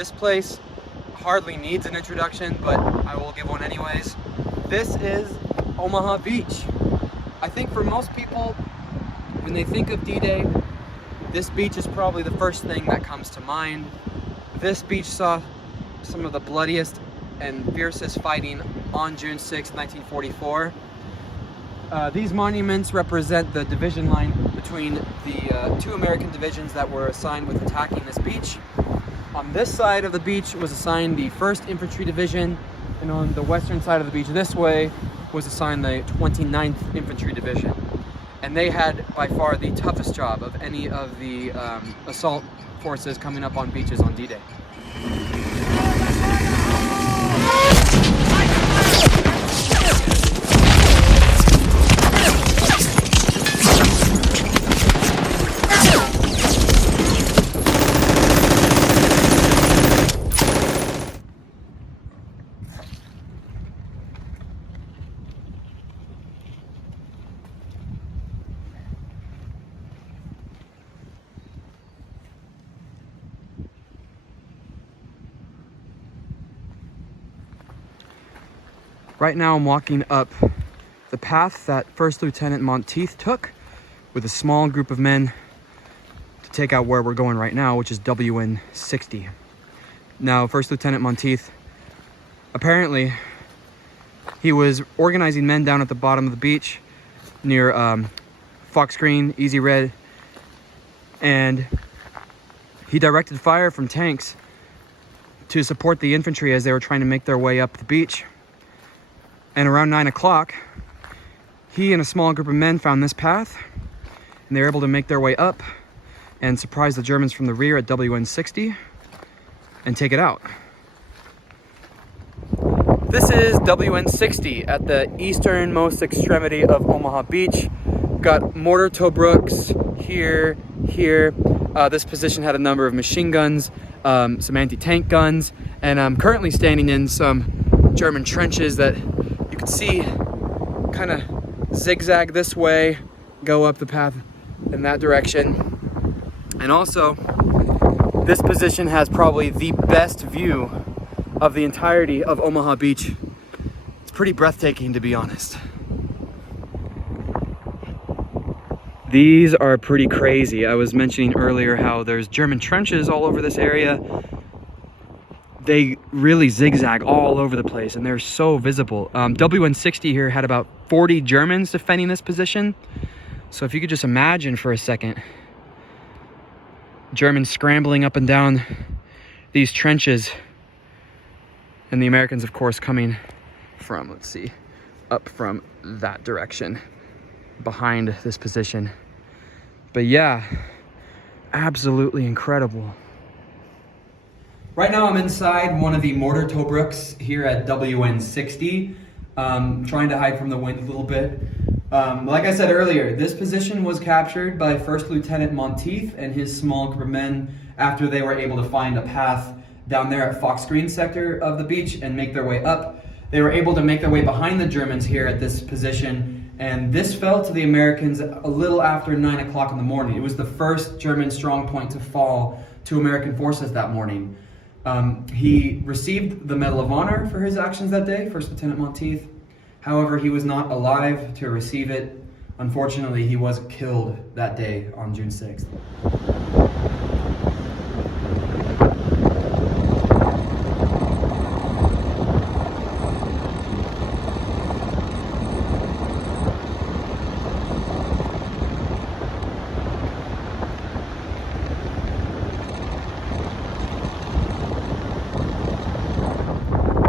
This place hardly needs an introduction, but I will give one anyways. This is Omaha Beach. I think for most people, when they think of D-Day, this beach is probably the first thing that comes to mind. This beach saw some of the bloodiest and fiercest fighting on June 6, 1944. These monuments represent the division line between the two American divisions that were assigned with attacking this beach. On this side of the beach was assigned the 1st Infantry Division, and on the western side of the beach this way was assigned the 29th Infantry Division. And they had by far the toughest job of any of the assault forces coming up on beaches on D-Day. Right now I'm walking up the path that First Lieutenant Monteith took with a small group of men to take out where we're going right now, which is WN 60. Now, First Lieutenant Monteith, apparently he was organizing men down at the bottom of the beach near Fox Green, Easy Red, and he directed fire from tanks to support the infantry as they were trying to make their way up the beach. And around 9 o'clock, he and a small group of men found this path, and they were able to make their way up and surprise the Germans from the rear at WN 60 and take it out. This is WN 60 at the easternmost extremity of Omaha Beach. Got mortar Tobruk's here. This position had a number of machine guns, some anti-tank guns, and I'm currently standing in some German trenches that you can see kind of zigzag this way, go up the path in that direction. And also, this position has probably the best view of the entirety of Omaha Beach. It's pretty breathtaking, to be honest. These are pretty crazy. I was mentioning earlier how there's German trenches all over this area. They really zigzag all over the place, and they're so visible. WN 60 here had about 40 Germans defending this position. So if you could just imagine for a second, Germans scrambling up and down these trenches, and the Americans, of course, coming from, let's see, up from that direction, behind this position. But yeah, absolutely incredible. Right now I'm inside one of the mortar Tobruks here at WN 60, trying to hide from the wind a little bit. Like I said earlier, this position was captured by First Lieutenant Monteith and his small group of men after they were able to find a path down there at Fox Green sector of the beach and make their way up. They were able to make their way behind the Germans here at this position, and this fell to the Americans a little after 9 o'clock in the morning. It was the first German strong point to fall to American forces that morning. He received the Medal of Honor for his actions that day, First Lieutenant Monteith. However, he was not alive to receive it. Unfortunately, he was killed that day on June 6th.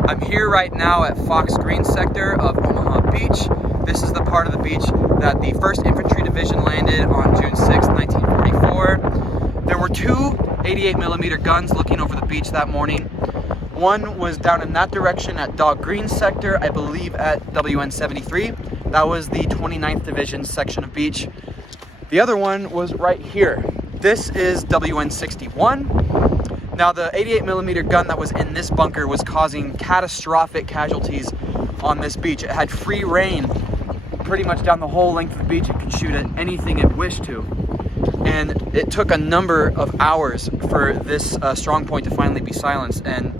I'm here right now at Fox Green sector of Omaha Beach. This is the part of the beach that the 1st Infantry Division landed on June 6, 1944. There were two 88mm guns looking over the beach that morning. One was down in that direction at Dog Green sector, I believe at WN 73. That was the 29th Division section of beach. The other one was right here. This is WN 61. Now, the 88mm gun that was in this bunker was causing catastrophic casualties on this beach. It had free reign pretty much down the whole length of the beach. It could shoot at anything it wished to. And it took a number of hours for this strong point to finally be silenced. And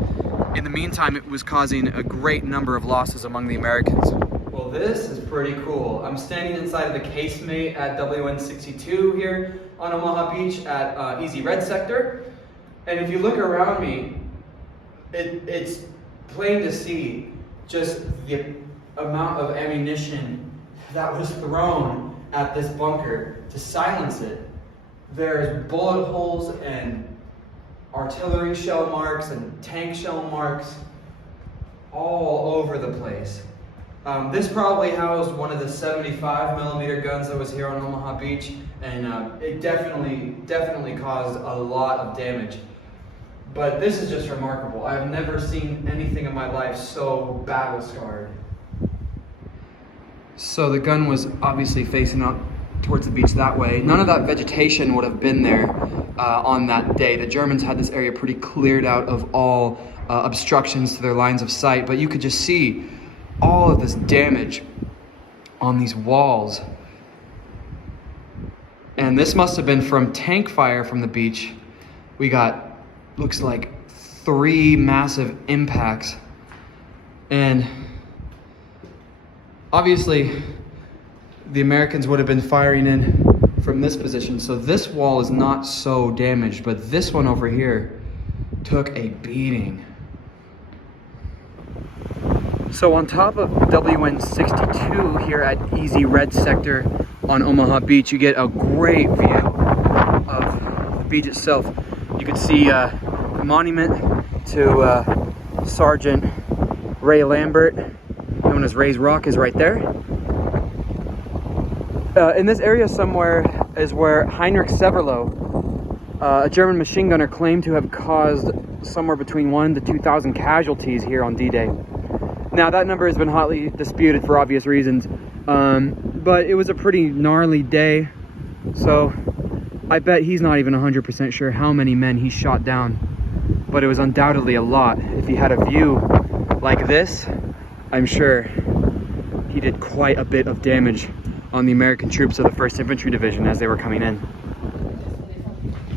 in the meantime, it was causing a great number of losses among the Americans. Well, this is pretty cool. I'm standing inside of the casemate at WN62 here on Omaha Beach at Easy Red Sector. And if you look around me, it's plain to see just the amount of ammunition that was thrown at this bunker to silence it. There's bullet holes and artillery shell marks and tank shell marks all over the place. This probably housed one of the 75mm guns that was here on Omaha Beach, and it definitely caused a lot of damage. But this is just remarkable. I've never seen anything in my life so battle scarred. So the gun was obviously facing up towards the beach that way. None of that vegetation would have been there on that day. The Germans had this area pretty cleared out of all obstructions to their lines of sight, but you could just see all of this damage on these walls. And this must have been from tank fire from the beach. We got, looks like 3 massive impacts. And obviously, the Americans would have been firing in from this position, so this wall is not so damaged, but this one over here took a beating. So on top of WN62 here at Easy Red Sector on Omaha Beach, you get a great view of the beach itself. You can see the monument to Sergeant Ray Lambert, known as Ray's Rock, is right there. In this area somewhere is where Heinrich Severloh, a German machine gunner, claimed to have caused somewhere between 1,000 to 2,000 casualties here on D-Day. Now that number has been hotly disputed for obvious reasons, but it was a pretty gnarly day, so I bet he's not even 100% sure how many men he shot down, but it was undoubtedly a lot. If he had a view like this, I'm sure he did quite a bit of damage on the American troops of the 1st Infantry Division as they were coming in.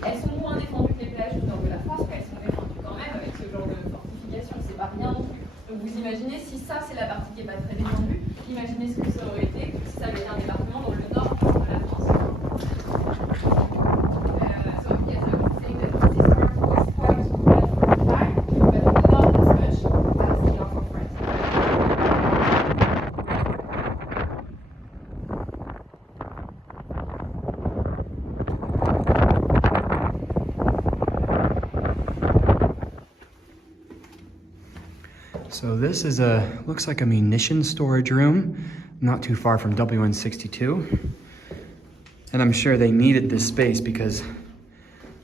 Elles sont moins défendues que les plages du nord de la France, mais elles sont défendues quand même avec ce genre de fortification, c'est pas rien non plus. Donc vous imaginez, si ça c'est la partie qui n'est pas très défendue, imaginez ce que ça aurait été si ça avait été un département dans le nord de la France. So yes, I would say that this part was quite bad for the time, but not as much as the north of France. So this is looks like a munitions storage room, not too far from WN62. And I'm sure they needed this space because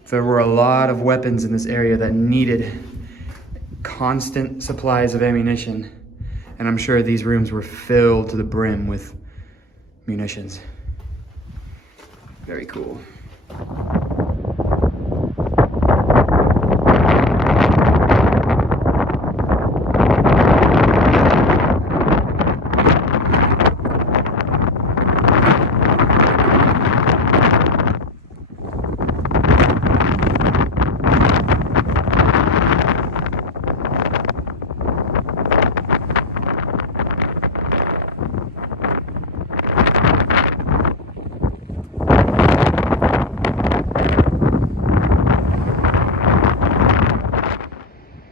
there were a lot of weapons in this area that needed constant supplies of ammunition. And I'm sure these rooms were filled to the brim with munitions. Very cool.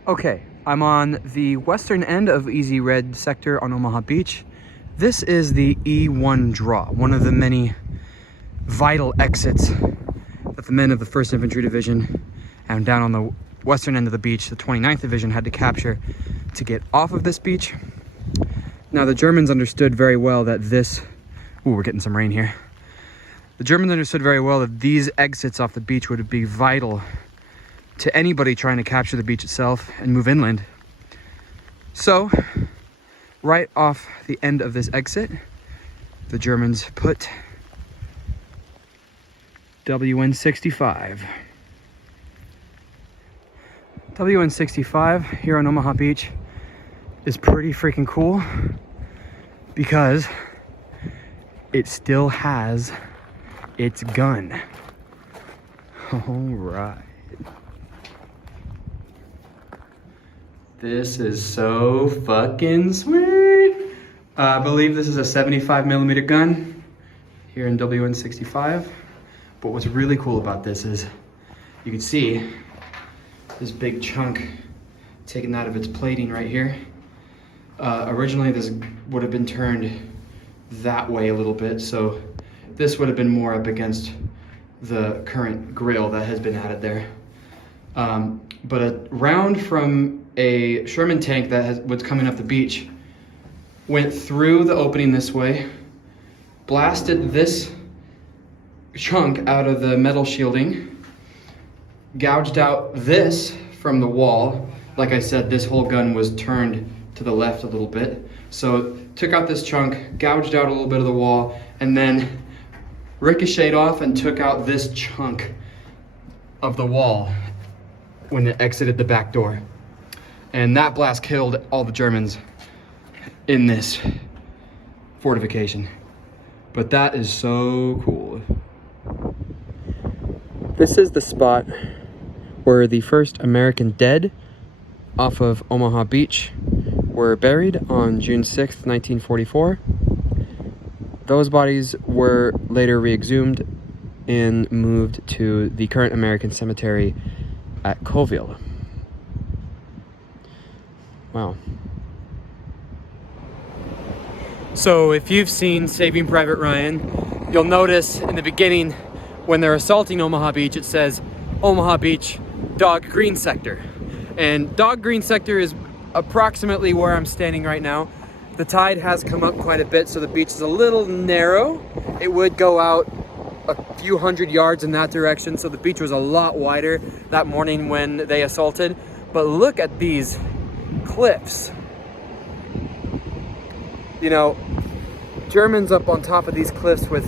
Okay, I'm on the western end of Easy Red Sector on Omaha Beach. This is the E1 draw, one of the many vital exits that the men of the 1st Infantry Division and down on the western end of the beach, the 29th Division, had to capture to get off of this beach. Now the Germans understood very well that this, ooh, we're getting some rain here. The Germans understood very well that these exits off the beach would be vital to anybody trying to capture the beach itself and move inland. So, right off the end of this exit, the Germans put WN65. WN65 here on Omaha Beach is pretty freaking cool because it still has its gun. All right. This is so fucking sweet. I believe this is a 75mm gun here in WN65. But what's really cool about this is you can see this big chunk taken out of its plating right here. Originally this would have been turned that way a little bit, so this would have been more up against the current grill that has been added there. But a round from a Sherman tank that was coming up the beach went through the opening this way, blasted this chunk out of the metal shielding, gouged out this from the wall. Like I said, this whole gun was turned to the left a little bit. So took out this chunk, gouged out a little bit of the wall, and then ricocheted off and took out this chunk of the wall when it exited the back door. And that blast killed all the Germans in this fortification. But that is so cool. This is the spot where the first American dead off of Omaha Beach were buried on June 6th, 1944. Those bodies were later re-exhumed and moved to the current American cemetery at Colville. Wow. So if you've seen Saving Private Ryan, you'll notice in the beginning when they're assaulting Omaha Beach, it says Omaha Beach Dog Green Sector. And Dog Green Sector is approximately where I'm standing right now. The tide has come up quite a bit, so the beach is a little narrow. It would go out a few hundred yards in that direction, so the beach was a lot wider that morning when they assaulted. But look at these cliffs. You know, Germans up on top of these cliffs with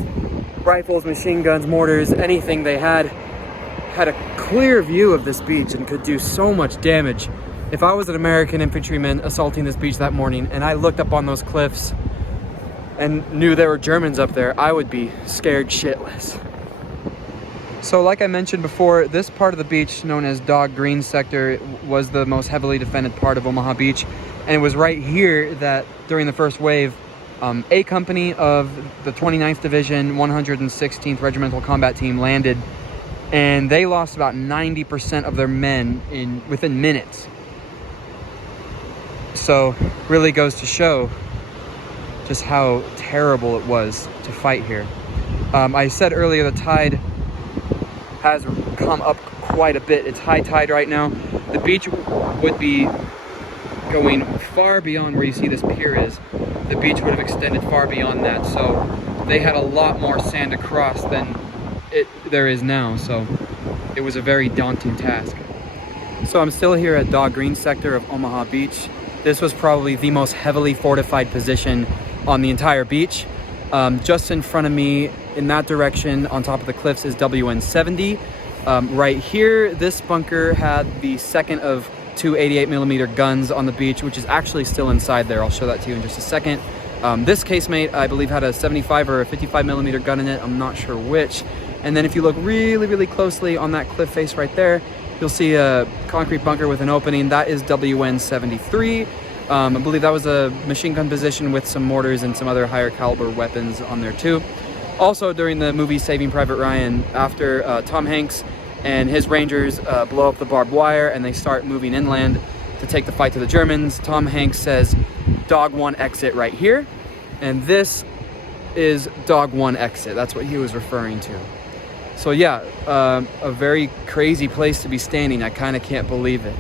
rifles, machine guns, mortars, anything they had a clear view of this beach and could do so much damage. If I was an American infantryman assaulting this beach that morning and I looked up on those cliffs and knew there were Germans up there, I would be scared shitless. So like I mentioned before, this part of the beach known as Dog Green Sector was the most heavily defended part of Omaha Beach. And it was right here that during the first wave, A Company of the 29th Division, 116th Regimental Combat Team landed, and they lost about 90% of their men within minutes. So really goes to show just how terrible it was to fight here. I said earlier the tide has come up quite a bit. It's high tide right now. The beach would be going far beyond where you see this pier is. The beach would have extended far beyond that, so they had a lot more sand across than there is now, so it was a very daunting task. So I'm still here at Dog Green Sector of Omaha Beach. This was probably the most heavily fortified position on the entire beach. Just in front of me in that direction on top of the cliffs is WN70. Right here, this bunker had the second of two 88mm guns on the beach, which is actually still inside there. I'll show that to you in just a second. This casemate, I believe, had a 75 or a 55mm gun in it. I'm not sure which. And then if you look really, really closely on that cliff face right there, you'll see a concrete bunker with an opening. That is WN73. I believe that was a machine gun position with some mortars and some other higher caliber weapons on there too. Also during the movie Saving Private Ryan, after Tom Hanks and his Rangers blow up the barbed wire and they start moving inland to take the fight to the Germans, Tom Hanks says, Dog 1 exit right here. And this is Dog 1 exit. That's what he was referring to. So yeah, a very crazy place to be standing. I kind of can't believe it.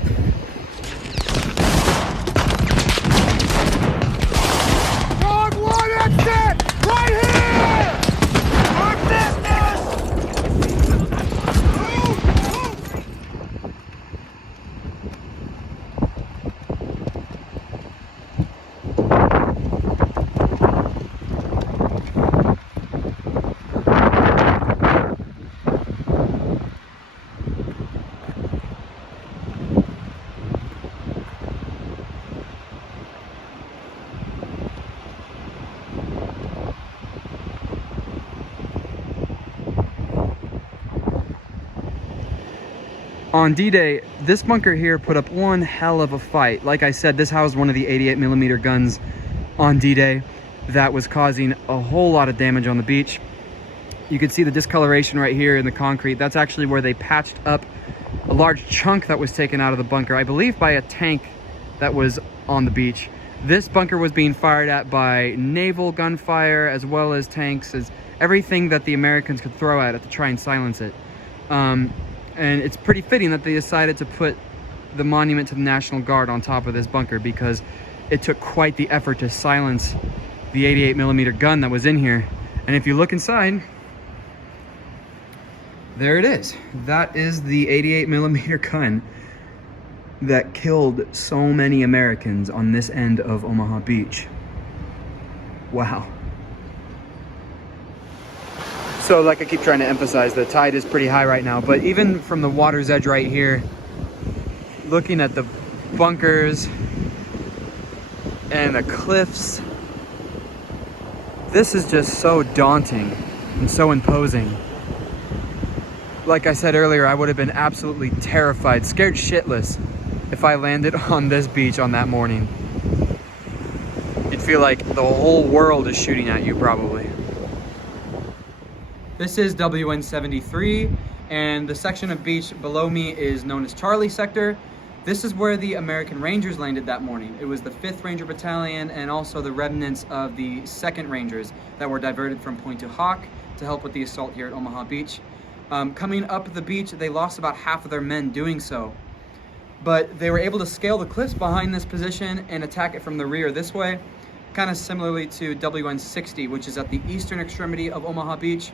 Dog 1 exit! Right here! Our business! On D-Day, this bunker here put up one hell of a fight. Like I said, this housed one of the 88mm guns on D-Day that was causing a whole lot of damage on the beach. You can see the discoloration right here in the concrete. That's actually where they patched up a large chunk that was taken out of the bunker, I believe by a tank that was on the beach. This bunker was being fired at by naval gunfire as well as tanks, as everything that the Americans could throw at it to try and silence it. And it's pretty fitting that they decided to put the monument to the National Guard on top of this bunker, because it took quite the effort to silence the 88mm gun that was in here. And if you look inside, there it is. That is the 88mm gun that killed so many Americans on this end of Omaha Beach. Wow. So like I keep trying to emphasize, the tide is pretty high right now, but even from the water's edge right here, looking at the bunkers and the cliffs, this is just so daunting and so imposing. Like I said earlier, I would have been absolutely terrified, scared shitless, if I landed on this beach on that morning. You'd feel like the whole world is shooting at you, probably. This is WN73, and the section of beach below me is known as Charlie Sector. This is where the American Rangers landed that morning. It was the 5th Ranger Battalion and also the remnants of the 2nd Rangers that were diverted from Point du Hoc to help with the assault here at Omaha Beach. Coming up the beach, they lost about half of their men doing so. But they were able to scale the cliffs behind this position and attack it from the rear this way, kind of similarly to WN60, which is at the eastern extremity of Omaha Beach.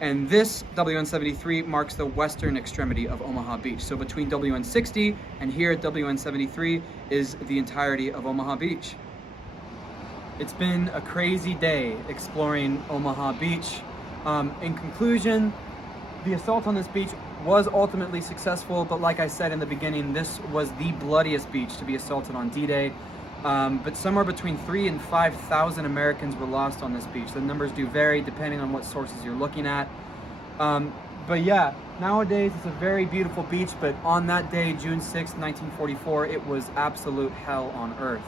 And this WN73 marks the western extremity of Omaha Beach. So between WN60 and here at WN73 is the entirety of Omaha Beach. It's been a crazy day exploring Omaha Beach. In conclusion, the assault on this beach was ultimately successful, but like I said in the beginning, this was the bloodiest beach to be assaulted on D-Day. But somewhere between 3,000 and 5,000 Americans were lost on this beach. The numbers do vary depending on what sources you're looking at. But yeah, nowadays it's a very beautiful beach, but on that day, June 6, 1944, it was absolute hell on earth.